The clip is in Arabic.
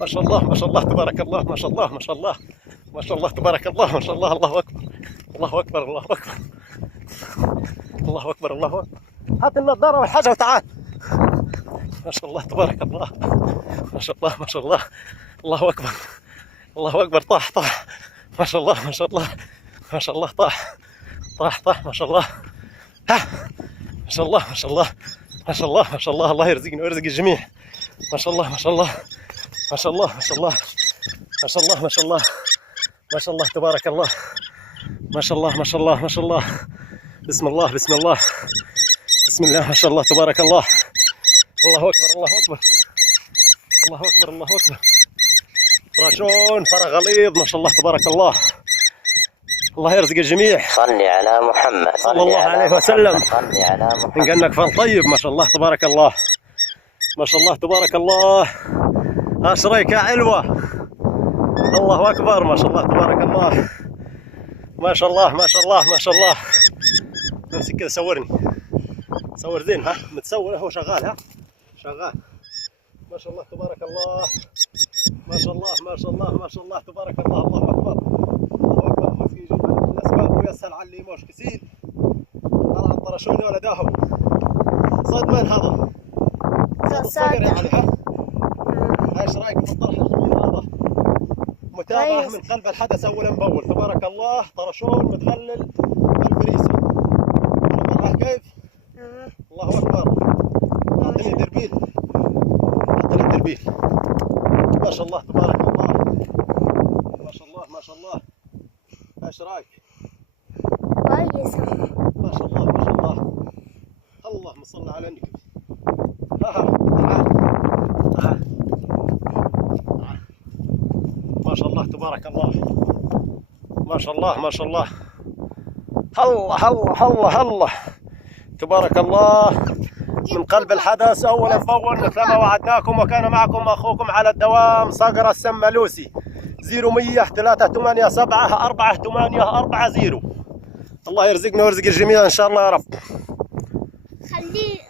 ما شاء الله ما شاء الله تبارك الله، ما شاء الله ما شاء الله ما شاء الله تبارك الله، ما شاء الله. الله اكبر الله اكبر الله اكبر الله اكبر الله اكبر. هات النظاره والحاجه وتعال. ما شاء الله تبارك الله، ما شاء الله ما شاء الله. الله اكبر الله اكبر. طاح طاح ما شاء الله ما شاء الله ما شاء الله. طاح طاح طاح ما شاء الله. ها ما شاء الله ما شاء الله ما شاء الله ما شاء الله. الله يرزقنا ويرزق الجميع. ما شاء الله ما شاء الله ما شاء الله ما شاء الله ما شاء الله ما شاء الله ما شاء الله تبارك الله. ما شاء الله ما شاء الله ما شاء الله. بسم الله بسم الله بسم الله. ما شاء الله تبارك الله. الله اكبر الله اكبر الله اكبر الله اكبر. راشون فرع غليظ ما شاء الله تبارك الله. الله يرزق الجميع. صلي على محمد صلى الله عليه وسلم. صلي على محمد. كأنك فل طيب ما شاء الله تبارك الله. ما شاء الله تبارك الله. أشريكة علوة. الله أكبر ما شاء الله تبارك الله. ما شاء الله ما شاء الله ما شاء الله. امسك كذا صورني. صور زين. ها متصور هو شغال. ها شغال. ما شاء الله تبارك الله. ما شاء الله ما شاء الله ما شاء الله تبارك الله. الله أكبر الله أكبر. مسكي يجيب الأسباب ويسهل على اللي موش كسيل. أنا عطرشوني ولا داهم. صد من هذا؟ صد الصقر يعني. ها ايش رايك في الطرح الجميل هذا؟ متابعه من قلب الحدث اولا باول. تبارك الله. طرشون متغلل الفريسه. شوف كيف؟ الله اكبر. اعطيني دربيل اعطيني دربيل. ما شاء الله تبارك الله. ما شاء الله ما شاء الله. ايش رايك؟ كويس. ما شاء الله ما شاء الله. اللهم صل على النبي. تعال تعال. ما شاء الله تبارك الله. ما شاء الله ما شاء الله. الله الله الله الله تبارك الله. من قلب الحدث اولا باول مثل ما وعدناكم، وكان معكم اخوكم على الدوام صقر السملوسي. 0100 387 48440. الله يرزقنا ويرزق الجميع ان شاء الله يا رب. خليه